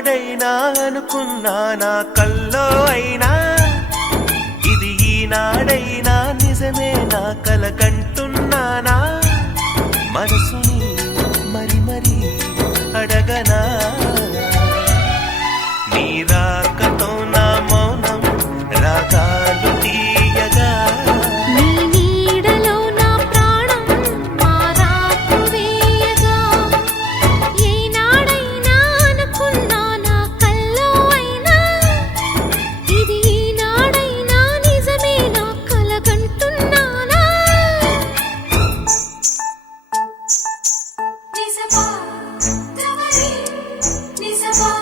ఏనాడైనా అనుకున్నా నా కల్లో అయినా ఇది ఈనాడైనా నిజమే నా కలకంటున్నానా మనసుని మరి మరి అడగనా నీ రాకతో నా మౌనం రాగాలు తీయగా నీ నీడలో నా ప్రాణం మారాకు వేయగా ఏనాడైనా అనుకున్నా నా కల్లో అయినా ఇది ఈనాడైనా నిజమే నా కలగంటున్నానా నిజమా తమరి నిజమా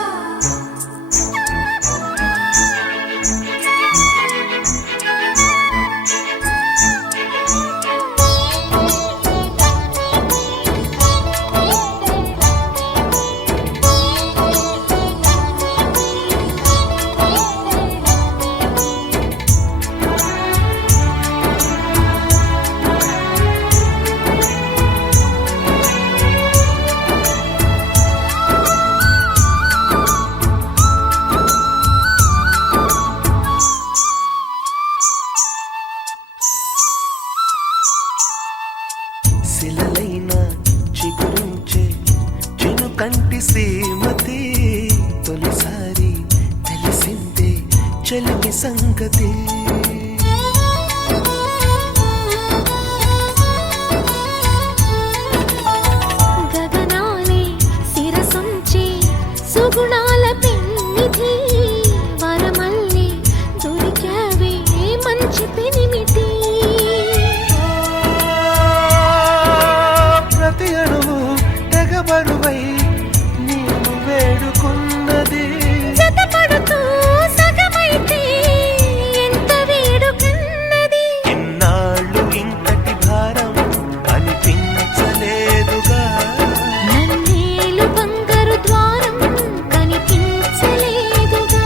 శిలలైన చిగురించే చిను కంటి శ్రీమతి తొలిసారి తెలిసిందే చెలిమి సంగతి గగనాలే శిరసొంచి సుగుణాల పెన్నిధి వరమల్లి దొరికావే మంచి పెనిమిటి ప్రతి అణువు తెగబరువై నీవు వేడుకున్నది జతపడుతూ సగమైతే ఎంత వేడుకన్నది ఇన్నాళ్ళు ఇంతటి భారం అనిపించలేదుగా నన్నేలు బంగారు ద్వారం కనిపించలేదుగా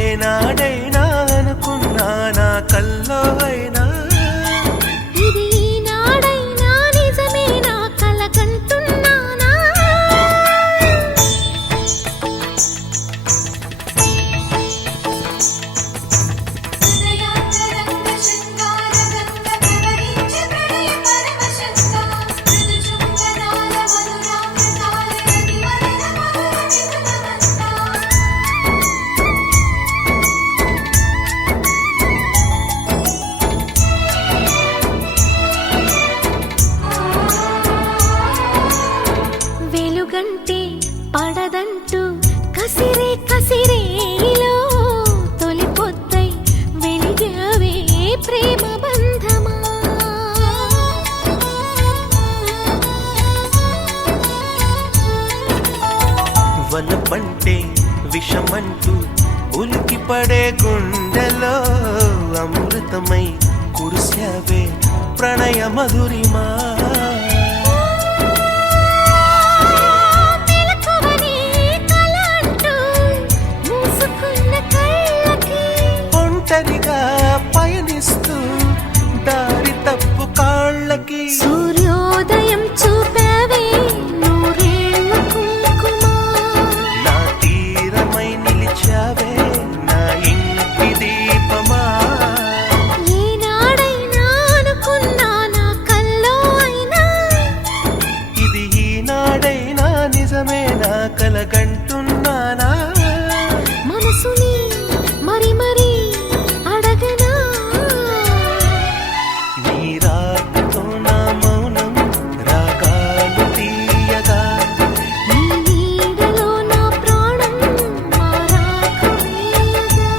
ఏనాడైనా అనుకున్నా నా కల్లో అయినా ఇది ఈనాడైనా నిజమే నా కలగంటున్నానా హృదయాంతరంగ శృంగారగంగ ప్రవహించ ప్రణయ పరమశంగా మృదు చుంబనాల మధురామృతాల నది వదన మధుర మిథునమంతా వెలుగంటే పడదంటూ కసిరే కసిరేలో తొలి పొద్దై వెలిగావే ప్రేమ బంధమా వలపంటే విషమంటూ ఉలికి పడే గుండెలో అమృతమై కురిశావే ప్రణయ మధురిమా మెలకువనే కల అంటూ మూసుకున్న కళ్ళకి ఒంటరిగా పయనిస్తూ దారి తప్పు కాళ్ళకి సూర్యోదయం చూపావే నూరేళ్ల కుంకుమా నా తీరమై నిలిచావే నా ఇంటి దీపమా ఏనాడైనా అనుకున్నా నా కల్లో అయినా ఇది ఈనాడైనా నిజమే నా కలగంటున్నానా మనసుని మరి మరి అడగనా నీ రాకతో నా మౌనం రాగాలు తీయగా నీ నీడలో నా ప్రాణం మారాకు వేయగా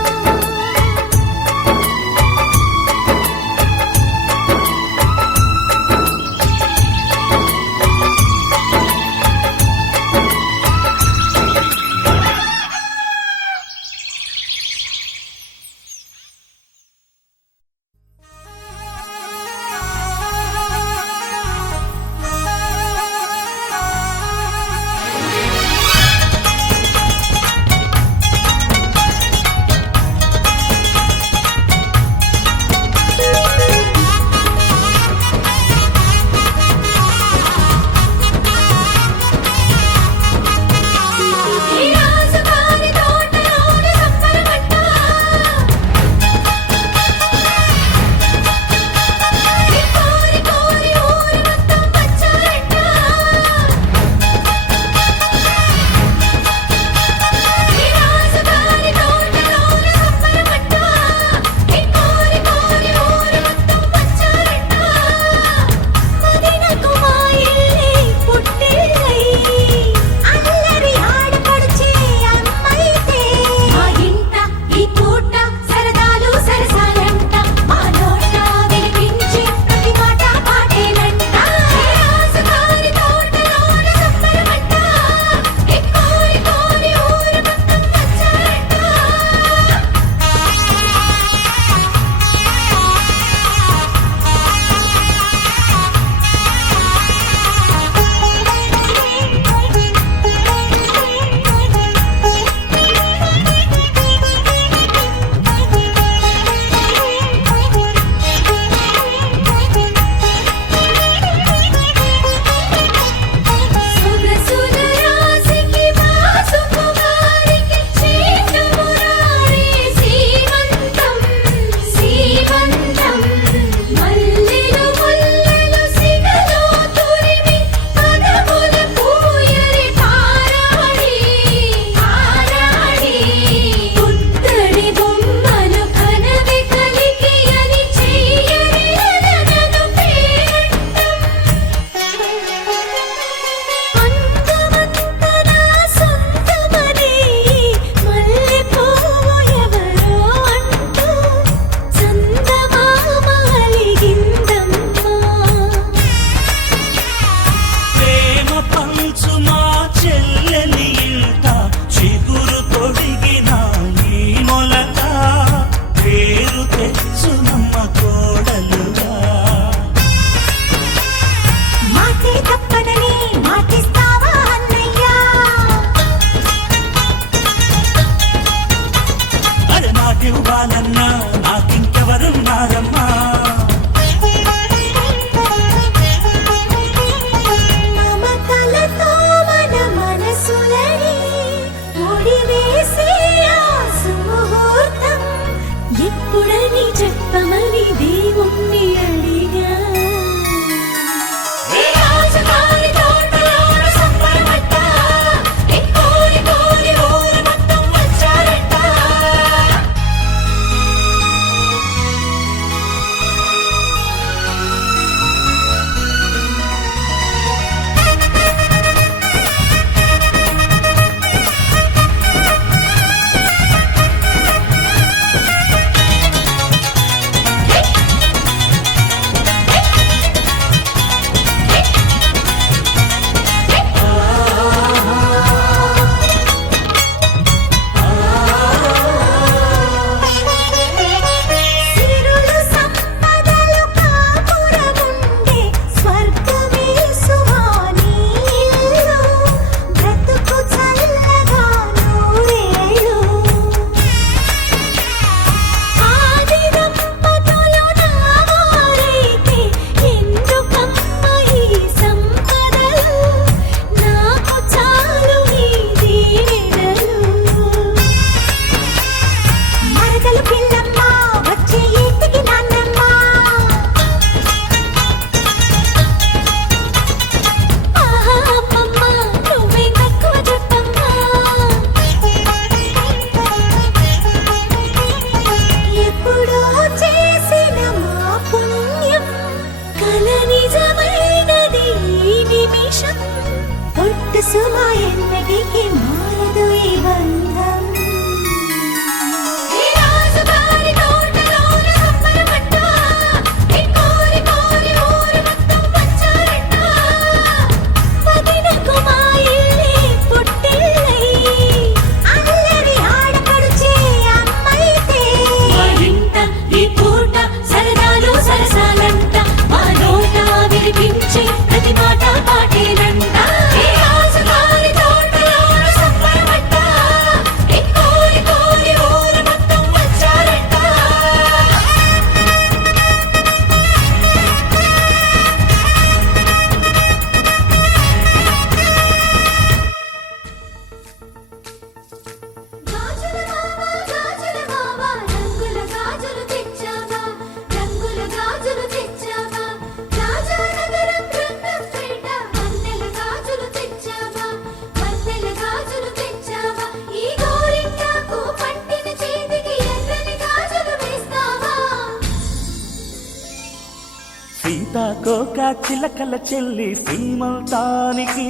చిలకల చెల్లి సీమంతానికి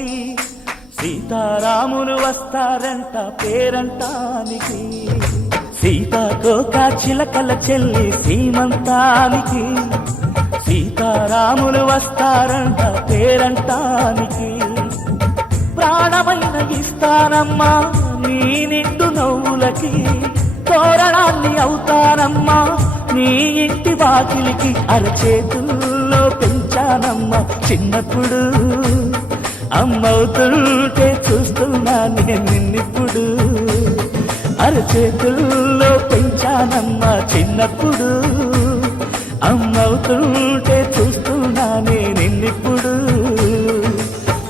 సీతారాములు వస్తారంట పేరంటానికి సీతాకోక చిలకల చెల్లి సీమంతానికి సీతారాములు వస్తారంట పేరంటానికి ప్రాణమైన ఇస్తానమ్మా నీ నిండు నవ్వులకి తోరణాన్ని అవుతానమ్మా నీ ఇంటి వాకిలికి అరచేతుల్లో పెంచానమ్మా చిన్నప్పుడు అమ్మవుతుంటే చూస్తున్నా నేను నిన్నిప్పుడు అరచేతుల్లో పెంచానమ్మా చిన్నప్పుడు అమ్మవుతుంటే చూస్తున్నా నేను నిన్నిప్పుడు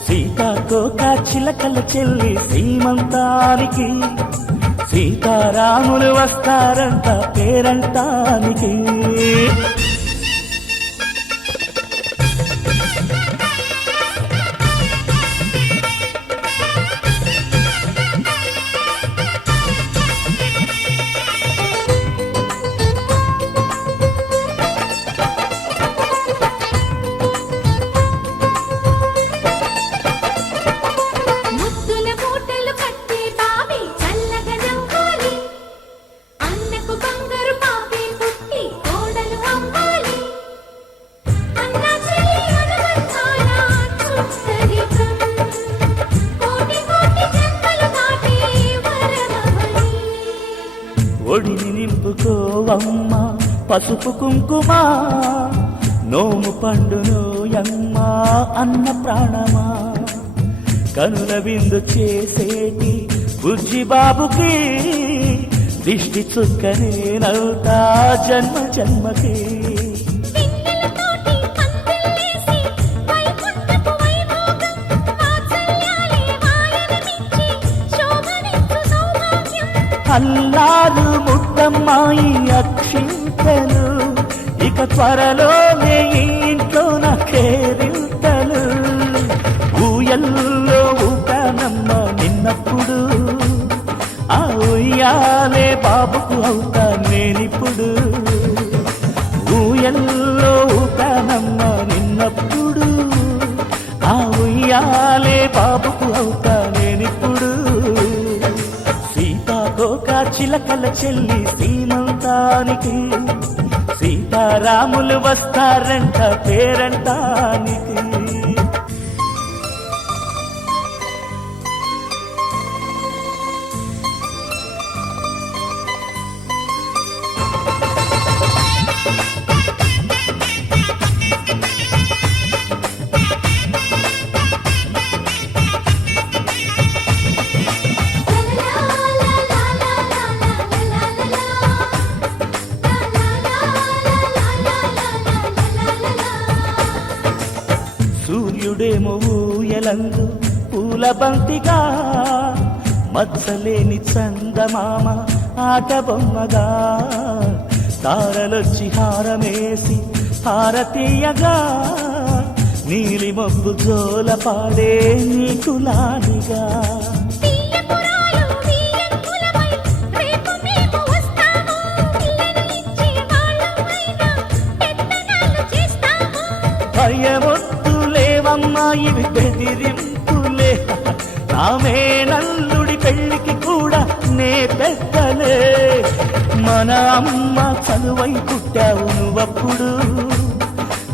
సీతాకోక చిలకల చెల్లి సీమంతానికి సీతారాములు వస్తారంట పేరంటానికి ముద్దుల మూటలు కట్టి బావి చల్లగా నవ్వాలి అన్నకు బంగారు పాపి పుట్టి కోడలు అవ్వాలి అన్న చెల్లి అనుబంధాల చుట్టరికం కోటి కోటి జన్మలు దాటి వరమవని ఒడిని నింపుకోవమ్మ పసుపు కుంకుమ నోము పండును యమ్మ అన్న ప్రాణమా కనుల విందు చేసేటి బుజ్జి బాబుకి దిష్టి చుక్కనేనవుతా జన్మ జన్మకి పిన్నెలతోటి పందిళ్ళేసి వైకుంఠపు వైభోగం వాత్సల్యాలే వాయనమిచ్చి శోభనిచ్చు సౌభాగ్యం అల్లాలు ముద్దమ్మాయి అక్షింతలు ఇక త్వరలోనే ఈ ఇంట్లో నా కేరింతలు ఊయల్లో ఊపానమ్మ నిన్నప్పుడు ఆ ఉయ్యాలే బాబుకు అవుతా నేనిప్పుడు ఊయల్లో ఊపానమ్మ నిన్నప్పుడు ఆ ఉయ్యాలే బాబుకు అవుతా నేనిప్పుడు సీతాకోక చిలకల చెల్లి సీమంతానికి సీతారాములు వస్తారంట పేరంటానికి సూర్యుడేమో ఊయలందు పూల బంతిగా మచ్చలేని చందమామ ఆట బొమ్మగా తారలొచ్చి హారమేసి హారతీయగా నీలి మబ్బు జోల పాడే నీకులాడిగా తీయపురాలు వీయంకులమై రేపు మేము వస్తాము పిల్లలు ఇచ్చే వాళ్ళమైనా పెత్తనాలు చేస్తాము భయమొద్దులేవమ్మా ఇవి బెదిరింపులే నామే నల్లుడి పెళ్లికి కూడా నే పెద్దలే మన అమ్మ చనువై పుట్టావు నువ్వప్పుడు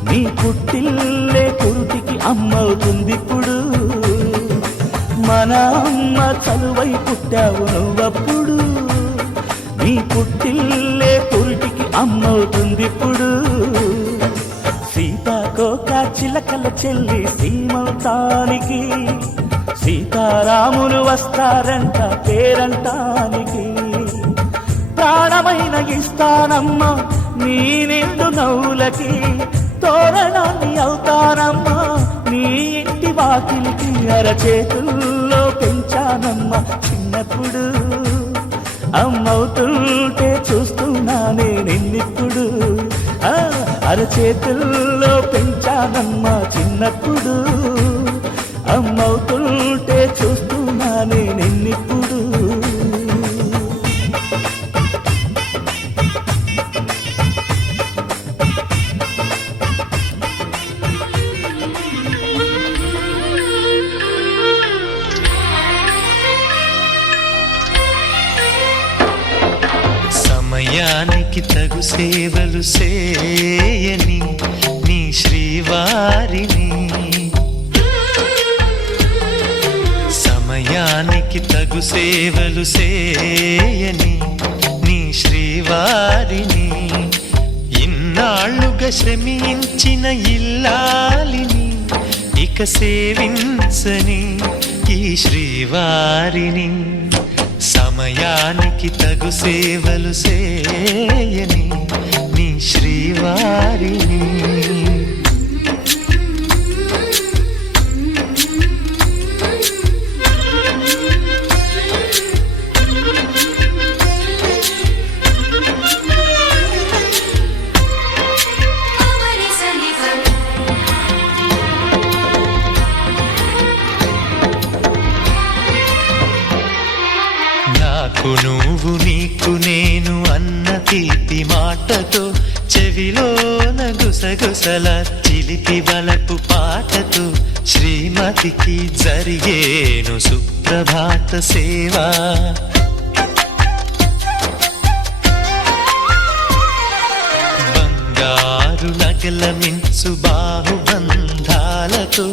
నీ పుట్టిల్లే పురుటికి అమ్మవుతుందిప్పుడు మన అమ్మ చనువై పుట్టావు నువ్వప్పుడు నీ పుట్టిల్లే పురుటికి అమ్మవుతుందిప్పుడు సీతాకోక చిలకల చెల్లి సీమంతానికి సీతారాములు వస్తారంట పేరంటానికి ప్రాణమైన ఇస్తానమ్మా నీ నిండు నవ్వులకి తోరణాన్ని అవుతానమ్మా నీ ఇంటి వాకిలికి అరచేతుల్లో పెంచానమ్మా చిన్నప్పుడు అమ్మవుతుంటే చూస్తున్నానే నిన్నిప్పుడు అరచేతుల్లో పెంచానమ్మా చిన్నప్పుడు అమ్మవుతుంటే చూస్తున్నానే నిన్నిప్పుడు సమయానికి తగు సేవలు సేయని నీ శ్రీవారిని సమయానికి తగు సేవలు సేయని నీ శ్రీవారిని ఇన్నాళ్ళుగా శ్రమించిన ఇల్లాలిని ఇక సేవించని ఈ శ్రీవారిని సమయానికి తగు సేవలు సేయని నీ శ్రీవారిని నాకు నువ్వు నీకు నేను అన్న తీపి మాటతో చెవిలోన గుసగుసల చిలిపి వలపు పాటతో శ్రీమతికి జరిగేను సుప్రభాత సేవా బంగారు నగల మించు బాహుబంధాలతో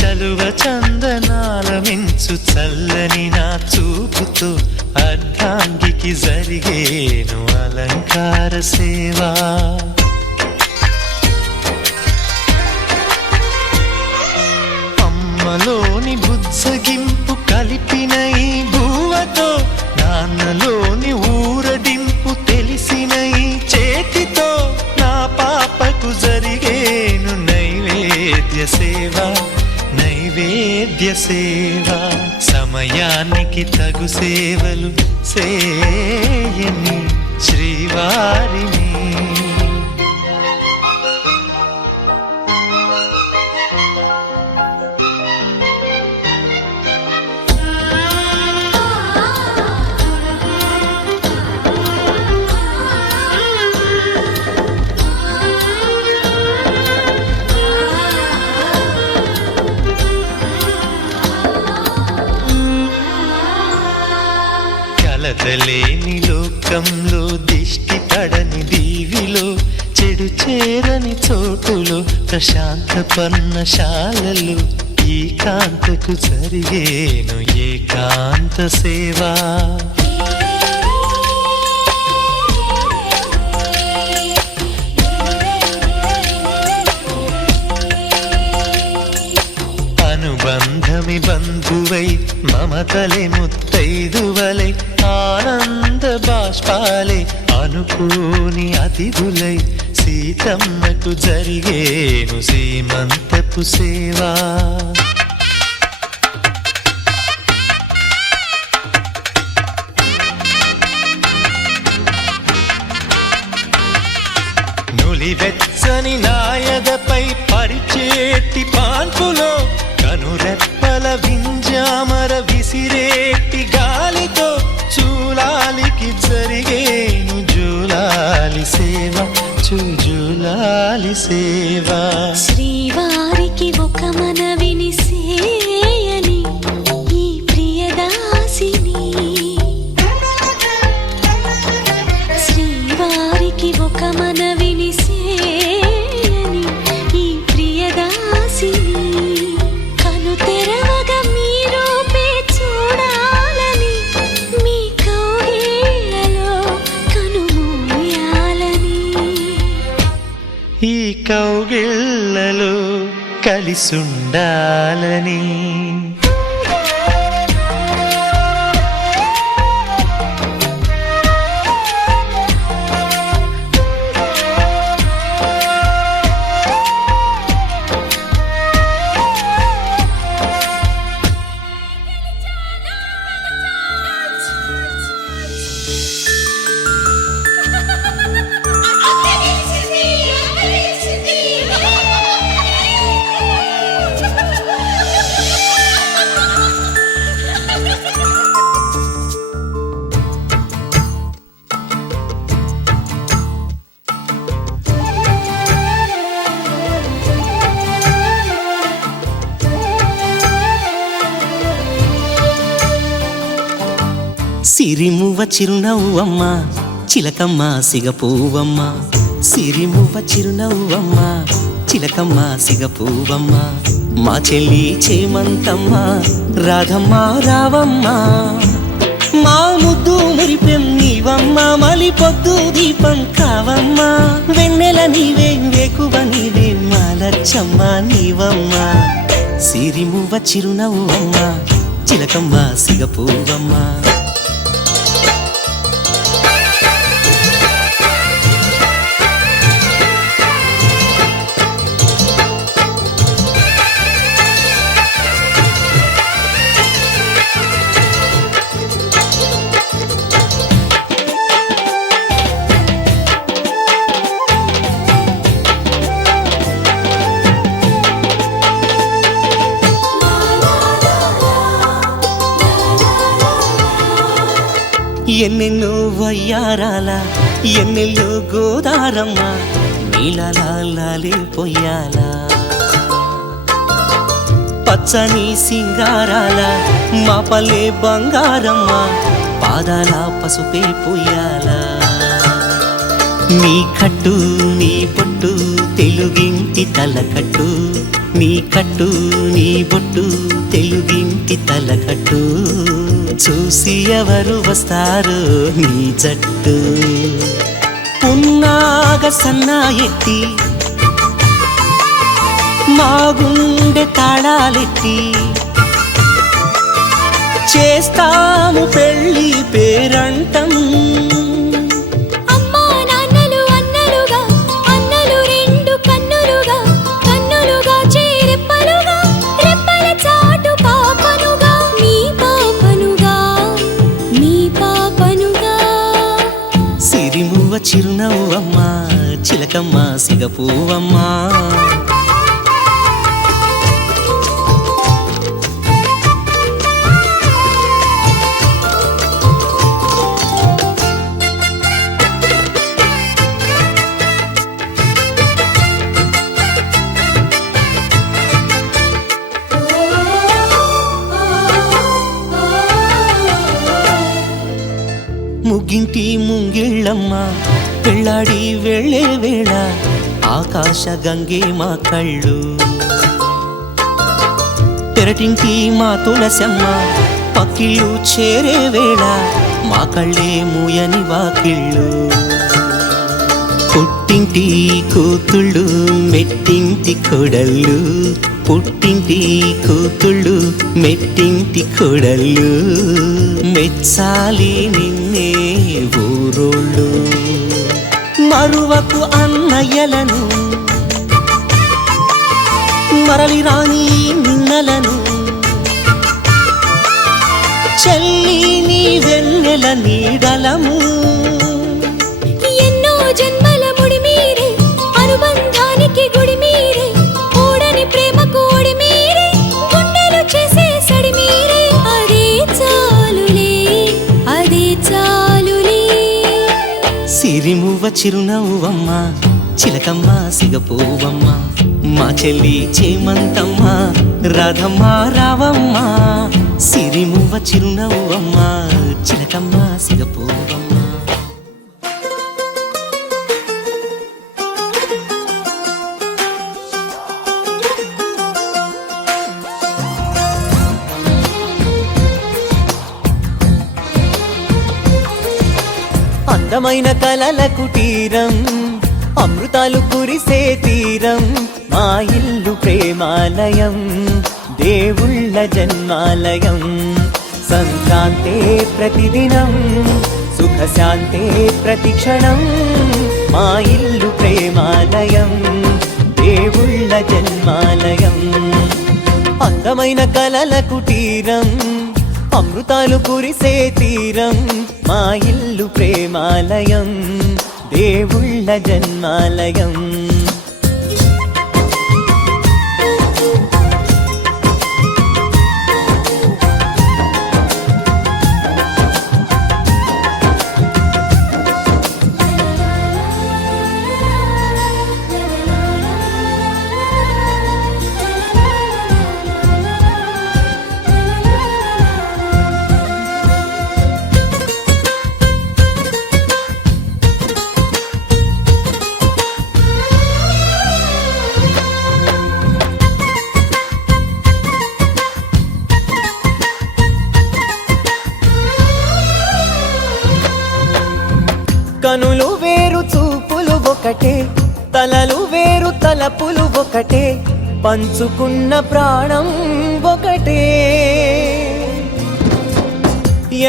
చలువ చందనాల మించు చల్లని నా చూపుతో అర్ధాంగికి జరిగేను అలంకార సేవా అమ్మలోని బుజ్జగింపు కలిపిన ఈ భూవతో నాన్నలోని ఊరడింపు తెలిసిన ఈ చేతితో నా పాపకు జరిగేను నైవేద్య సేవ నైవేద్య సేవ సమయానికి తగు సేవలు సేయని శ్రీవారిని కలతలేని లోకంలో దిష్టి పడని దీవిలో చెడు చేరని చోటులో ప్రశాంత పర్ణశాలలో ఈ కాంతకు జరిగేను ఏకాంత సేవా అనుబంధమి బంధువై మమతలే ముత్తైదువలై ఆనంద బాష్పాలే అనుకోని అతిథులై సీతమ్మకు జరిగేను సీమంతపు సేవా నులివెచ్చని నాయదపై పరిచేటి పాన్పులో కనురెప్పల వింజామర విసిరేటి గాలితో చూలాలికి జరిగేను జూలాలి సేవ జూలాలి సేవ శ్రీవారికి ఒక మనవిని సేయని ఈ ప్రియదాసిని శ్రీవారికి ఒక మనవిని సేయని ఈ ప్రియదాసిని కను తెరవగా మీ రూపే చూడాలని మీ కౌగిళ్ళలో కనుమూయాలని ఈ కౌగిళ్ళలో కలిసుండాలని సిరిమువ్వ చిరునవ్వు అమ్మ చిలకమ్మ సిగపూవమ్మ సిరిమువ్వ చిరునవ్వమ్మ చిలకమ్మ సిగపూవమ్మ మా చెల్లి చేమంతమ్మ రాధమ్మ రావమ్మ మా ముద్దు మురిపెం నీవమ్మ మలి పొద్దు దీపం కావమ్మ వెన్నెల నీవే వేకువ నీవే మా లచ్చమ్మ నీవమ్మ సిరిమువ్వ చిరునవ్వమ్మ చిలకమ్మ సిగపూవమ్మ ఎన్నెన్నో వయ్యారాల ఎన్నెల్లో గోదారమ్మ నీలాలే పొయ్యాల పచ్చని సింగారాల మా పల్లె బంగారమ్మ పాదాల పసుపే పొయ్యాల నీ కట్టు నీ బొట్టు తెలుగింటి తలకట్టు నీ కట్టు నీ బొట్టు తెలుగింటి తలకట్టు చూసి ఎవరు వస్తారు నీ జట్టు పున్నాగ సన్నా ఎత్తి మా గుండె తాళాలెత్తి చేస్తాము పెళ్ళి పేరంటం చిరునవ్వమ్మ చిలకమ్మ సిగపూవమ్మ ముగ్గింటి ముంగిళ్ళమ్మ పెళ్ళాడి వెళ్ళే వేళ ఆకాశ గంగే మా కళ్ళు పెరటింటి మా తులసమ్మ పక్కిళ్ళు చేరే వేళ మా కళ్ళే మూయని వాకిళ్ళు పుట్టింటి కూతుళ్ళు మెట్టింటి కొడళ్ళు పుట్టింటి కూతుళ్ళు మెట్టింటి కొడళ్ళు మెచ్చాలి నిన్నే ఊరోళ్ళు మరువకు అన్నయ్యలను మరలి రాని నిన్నలను చెల్లి నీ వెన్నెల నీడలము ఎన్నో జన్మల ముడి మీరే అనుబంధానికి గుడి మీరే ఓడని ప్రేమకు ఓడి మీరే గుండెలు చేసే సడి మీరే అదే చాలులే అదే చాలులే సిరిమువ్వ చిరునవ్వమ్మ చిలకమ్మ సిగపూవమ్మ మా చెల్లి చేమంతమ్మ రాధమ్మ రావమ్మ సిరిమువ్వ చిరునవ్వమ్మ చిలకమ్మ సిగపూవమ్మ అందమైన కలల కుటీరం అమృతాలు కురిసే తీరం మా ఇల్లు ప్రేమాలయం దేవుళ్ళ జన్మాలయం సంక్రాంతే ప్రతిదినం సుఖశాంతే ప్రతిక్షణం మా ఇల్లు ప్రేమాలయం దేవుళ్ళ జన్మాలయం అందమైన కలల కుటీరం అమృతాలు కురిసే తీరం మా ఇల్లు ప్రేమాలయం దేవుళ్ళ జన్మాలయం కనులు వేరు చూపులు ఒకటే, తలలు వేరు తలపులు ఒకటే, పంచుకున్న ప్రాణం ఒకటే.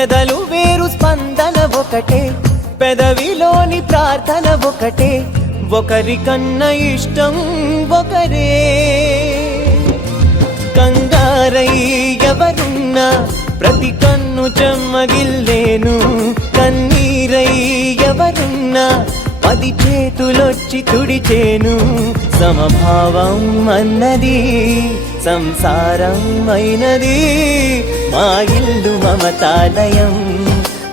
ఎదలు వేరు స్పందన ఒకటే, పెదవిలోని ప్రార్థన ఒకటే, ఒకరికన్నా ఇష్టం ఒకరే. కంగారై ఎవరున్నా ప్రతి కన్ను చెమ్మగిల్లేను, కన్నీరై ఎవరున్నా 10 చేతులొచ్చి తుడిచేను. సమభావం అన్నది సంసారం అయినది, మా ఇల్లు మమతాలయం,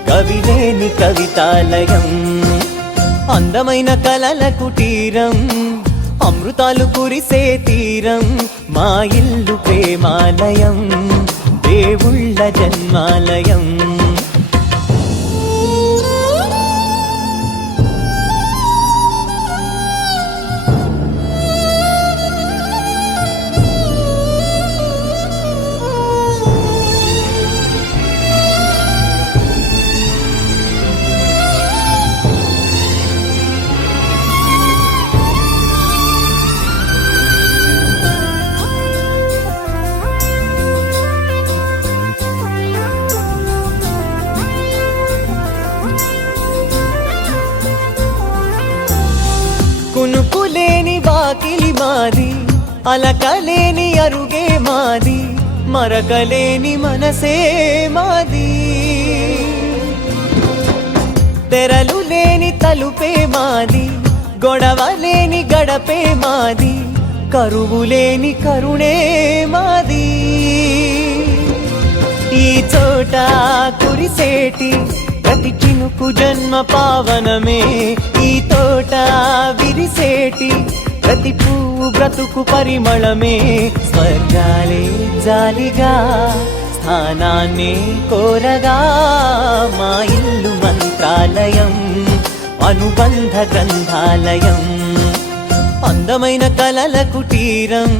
కవిలేని కవితాలయం. అందమైన కలల కుటీరం, అమృతాలు కురిసే తీరం, మా ఇల్లు ప్రేమాలయం, దేవుళ్ళ జన్మాలయం. కునుకులేని వాకిలి మాది, అలకలేని అరుగే మాది, మరకలేని మనసే మాది. తెరలు లేని తలుపే మాది, గొడవ లేని గడపే మాది, కరువు లేని కరుణే మాది. ఈ చోట కురిసేటి ప్రతి చినుకు జన్మ పావనమే, ఈ తోట విరిసేటి ప్రతి పువ్వు బ్రతుకు పరిమళమే. స్వర్గాలే జాలిగా స్థానాన్ని కోరగా, మా ఇల్లు మంత్రాలయం, అనుబంధ గ్రంథాలయం. అందమైన కలల కుటీరం,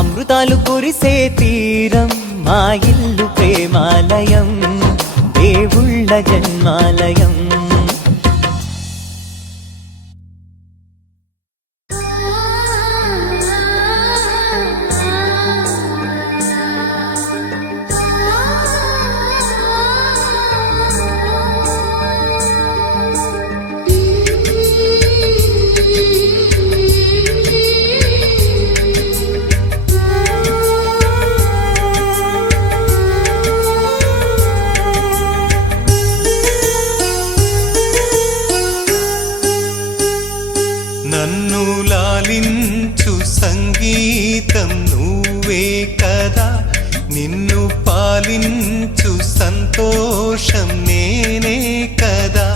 అమృతాలు కురిసే తీరం, మా ఇల్లు ప్రేమాలయం, దేవుళ్ళ జన్మాలయం. నన్ను లాలించు సంగీతం నువ్వే కదా, నిన్ను పాలించు సంతోషం నేనే కదా.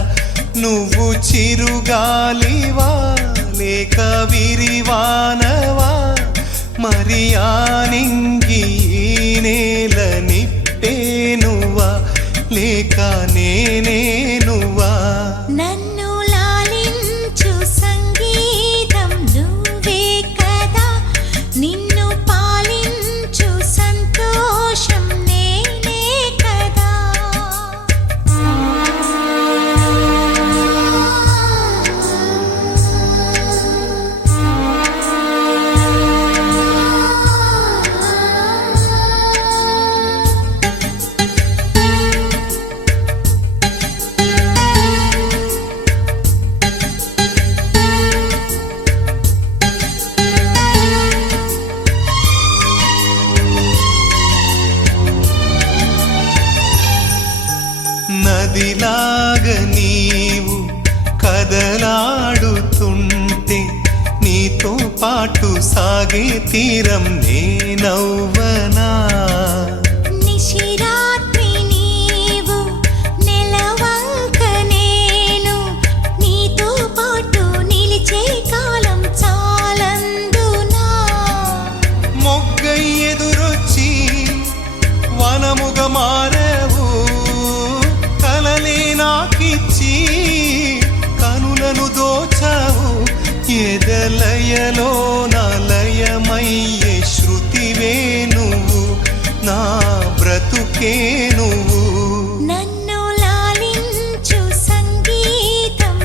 నువ్వు చిరుగాలివా లేక విరివానవా, మరి ఆ నింగి నేల నిప్పే నువ్వా లేక నేనే నువ్వా. నన్ను లాలించు సంగీతం నువ్వే కదా, నిన్ను పాలించు సంతోషం నేనే కదా. నదిలాగ నీవు కదలాడుతుంటే, నీతో పాటు సాగే తీరం నేనవ్వనా. నిశిరాత్రి నీవు నెలవంక నేను, నీతో పాటు నిలిచే కాలం చాలందునా. మొగ్గై ఎదురొచ్చి వనముగా మారవు, కలలే నాకిచ్చి కనులను దోచావు. ఎదలయలో నలయమయ్యే శృతివే నువ్వు, నా బ్రతుకే నువ్వు. నన్ను లాలించు సంగీతం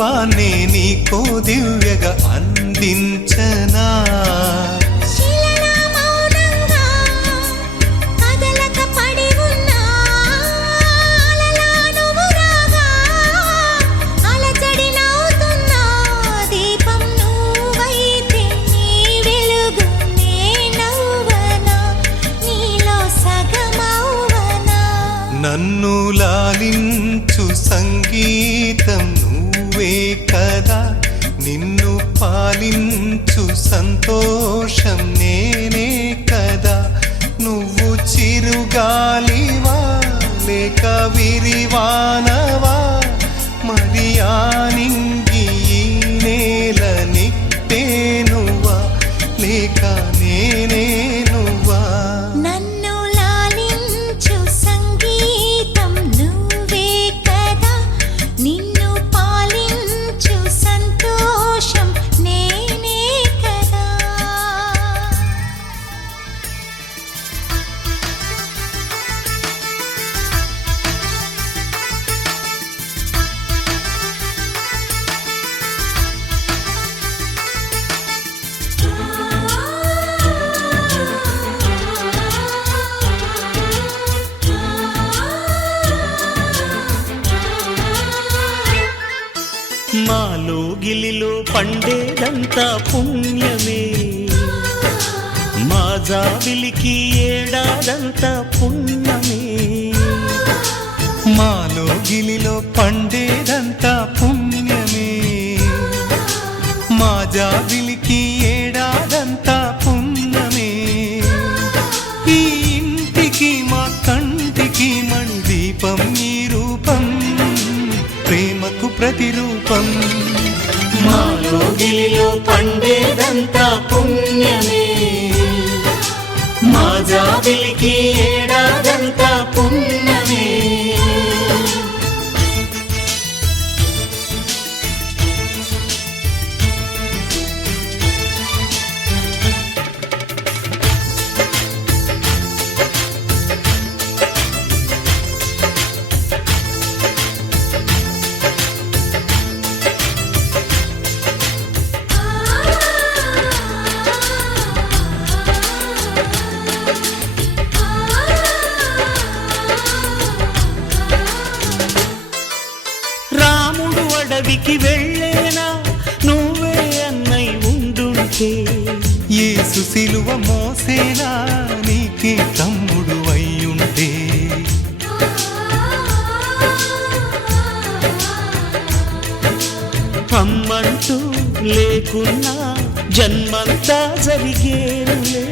జీవాన్ని నీకో దివ్యగా అందించనా శిలలా మౌనంగా కదలక పడి ఉన్నా అలలా నువ్వు రాగా అలజడి నవ్వుతున్నా దీపం నువ్వైతే నీ వెలుగు నేనవ్వనా నీలో సగమవ్వనా నన్ను లాలించు సంగీతం నువ్వే కదా నిన్ను పాలించు సంతోషం నేనే కదా నువ్వు చిరుగాలివా లేక విరివానవా మరి ఆ నింగి ఈ నేల నిప్పేనువా లేక నేనే నువ్వా నన్ను లాలించు సంగీతం నువ్వే కదా నిన్ను పాలించు సంతోషం నేనే కదా మాలో గిలిలో పండేదంతా పుణ్యమే మా జాబిలికి ఏడాదంతా పుణ్యమే మాలో గిలిలో పండేదంతా పుణ్యమే మా జాబిలికి ఏడాదంతా పుణ్యమే ఈ ఇంటికి మా కంటికి మణి దీపం ఈ రూపం ప్రేమకు ప్రతిరూపం మాలో గిలిలో పండేదంతా పుణ్యమే మా జాబిలికి ఏడాదంతా పుణ్యమే రాముడు అడవికి వెళ్ళేనా నువ్వే అన్నై ఉండుంటే యేసు సిలువ మోసేనా నీకే తమ్ముడు అయ్యుంటే అమ్మంటూ లేకున్నా జన్మంతా జరిగేనులే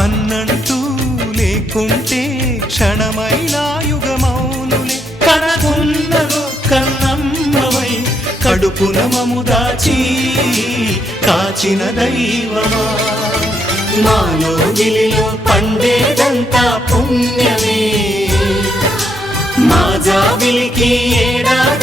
అన్నంటూ లేకుంటే క్షణమైనా యుగమౌనులే కనకున్నదో కన్నమ్మవై కడుపున మము దాచి కాచిన దైవమా మాలో గిలిలో పండేదంతా పుణ్యమే మా జాబిలికి ఏడాది